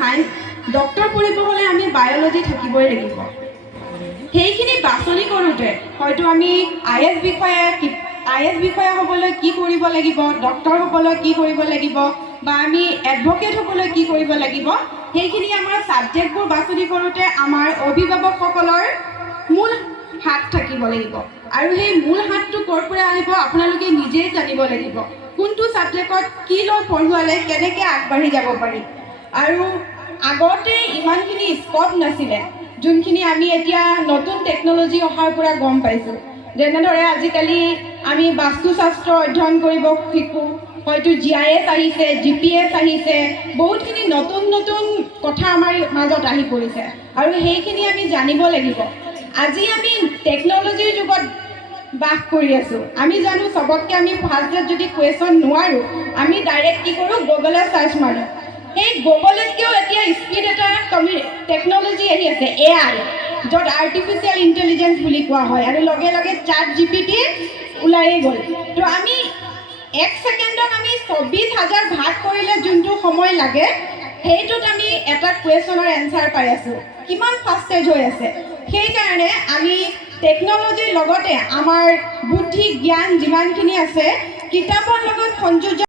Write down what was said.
Science doctor পঢ়িব হ'লে আমি বায়'লজি থাকিবই লাগিব। সেইখিনি বাছনি কৰোঁতে হয়তো আমি IS বিষয়া হ'বলৈ কি কৰিব লাগিব, ডক্টৰ হ'বলৈ কি কৰিব লাগিব, বা আমি এডভকেট হ'বলৈ কি কৰিব লাগিব, সেইখিনি আমাৰ ছাবজেক্টবোৰ বাছনি কৰোঁতে আমাৰ অভিভাৱকসকলৰ মূল হাত থাকিব লাগিব। আৰু সেই মূল হাতটো ক'ৰ পৰা আহিব আপোনালোকে নিজেই জানিব লাগিব। কোনটো ছাবজেক্টত কি লৈ পঢ়ুৱালে কেনেকৈ আগবাঢ়ি যাব পাৰি। আৰু আগতে ইমানখিনি স্ক'প নাছিলে, যোনখিনি আমি এতিয়া নতুন টেকন'লজি অহাৰ পৰা গম পাইছোঁ। যেনেদৰে আজিকালি আমি বাস্তুশাস্ত্ৰ অধ্যয়ন কৰিব শিকোঁ, হয়তো GIS আহিছে, GPS আহিছে, বহুতখিনি নতুন নতুন কথা আমাৰ মাজত আহি পৰিছে আৰু সেইখিনি আমি জানিব লাগিব। আজি আমি টেকন'লজিৰ যুগত বাস কৰি আছোঁ। আমি জানো চবতকৈ আমি ফাৰ্ষ্টত যদি কুৱেশ্যন নোৱাৰোঁ, আমি ডাইৰেক্ট কি কৰোঁ, গুগলত চাৰ্চ মাৰোঁ। সেই গুগলতকৈও এতিয়া স্পীড এটা টেকন'লজি আহি আছে, AI, য'ত আৰ্টিফিচিয়েল ইণ্টেলিজেঞ্চ বুলি কোৱা হয়, আৰু লগে লগে ChatGPT ওলায়েই গ'ল। তো আমি 1 ছেকেণ্ডত আমি 24,000 ভাগ কৰিলে যোনটো সময় লাগে, সেইটোত আমি এটা কুৱেশ্যনৰ এনচাৰ পাই আছোঁ। কিমান ফাষ্টেজ হৈ আছে। সেইকাৰণে আমি টেকন'লজিৰ লগতে আমাৰ বুদ্ধি জ্ঞান যিমানখিনি আছে, কিতাপৰ লগত সংযোজন